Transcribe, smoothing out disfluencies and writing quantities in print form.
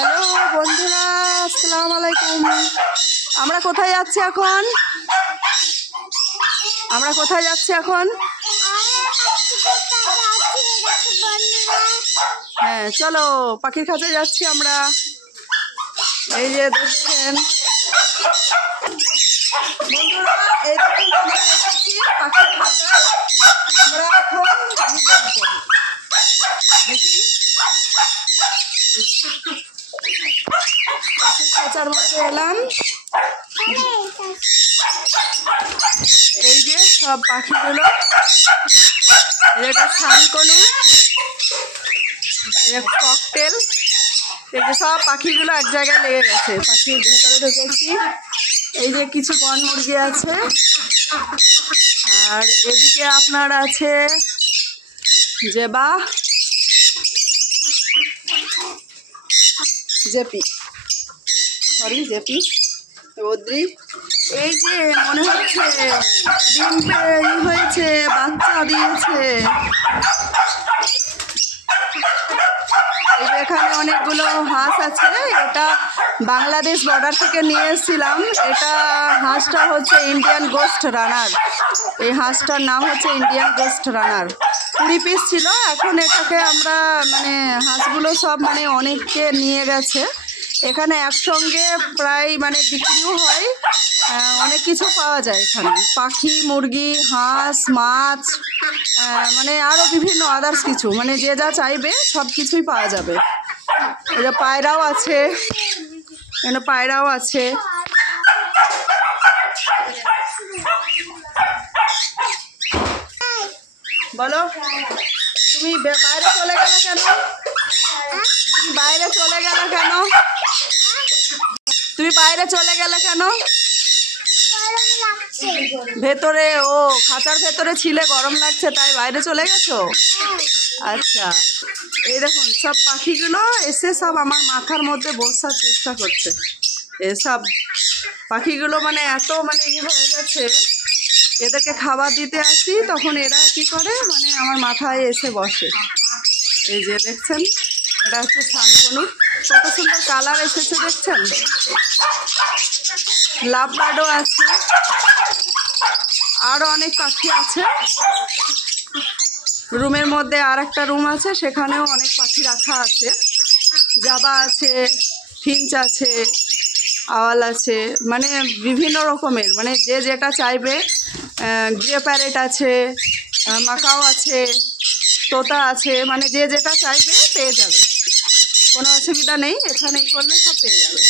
Hello বন্ধুরা, আসসালামু আলাইকুম। আমরা কোথায় যাচ্ছি এখন? হ্যাঁ চলো, পাখির খাঁচায় যাচ্ছি আমরা। এই যে দেখছেন বন্ধুরা, এই দেখুন আমরা এসেছি পাখির খাঁচায়। আমরা এখন দেখবো, দেখি পাখির খাঁচার মধ্যে এলাম। এই যে সব পাখিগুলো, এটা সানকলু, ককটেল, এই যে সব পাখিগুলো এক জায়গায় লেগে গেছে। পাখির ভেতরে ঢুকেছি। এই যে কিছু বন মুরগি আছে, আর এদিকে আপনার আছে জেবা, জেপি, বদ্রি। এই যে মনে হচ্ছে ডিম হয়েছে, বাচ্চা দিয়েছে। এখানে অনেকগুলো হাঁস আছে। এটা বাংলাদেশ বর্ডার থেকে নিয়ে এসেছিলাম। এটা হাঁসটা হচ্ছে ইন্ডিয়ান গোস্ট রানার। এই হাঁসটার নাম হচ্ছে ইন্ডিয়ান গোস্ট রানার। 20 পিস ছিল। এখন এটাকে আমরা হাঁসগুলো সব অনেককে নিয়ে গেছে। এখানে একসঙ্গে প্রায় বিক্রিও হয়, অনেক কিছু পাওয়া যায় এখানে। পাখি, মুরগি, হাঁস, মাছ, আরও বিভিন্ন আদার্স কিছু, যে যা চাইবে সব কিছুই পাওয়া যাবে। এটা পায়রাও আছে, এখানে পায়রাও আছে। বলো, তুমি বাইরে চলে গেলে কেন? ভেতরে খাঁচার ভেতরে ছিলে, গরম লাগছে তাই বাইরে চলে গেছো? আচ্ছা, এই দেখুন সব পাখিগুলো এসে সব আমার মাথার মধ্যে বসার চেষ্টা করছে। এসব পাখিগুলো এত ইয়ে হয়ে গেছে, এদেরকে খাবার দিতে আসি তখন এরা কি করে আমার মাথায় এসে বসে। এই যে দেখছেন, এটা হচ্ছে সানকলু। কত সুন্দর কালার এসেছে দেখছেন। লাভ বার্ডও আছে, আরও অনেক পাখি আছে। রুমের মধ্যে আর একটা রুম আছে, সেখানেও অনেক পাখি রাখা আছে। জাবা আছে, ফিঞ্চ আছে, আওয়াল আছে, বিভিন্ন রকমের, যে যেটা চাইবে। গ্রে প্যারেট আছে, মাকাও আছে, তোতা আছে, যে যেটা চাইবে পেয়ে যাবে। কোনো অসুবিধা নেই, এখানেই করলে সব পেয়ে যাবে।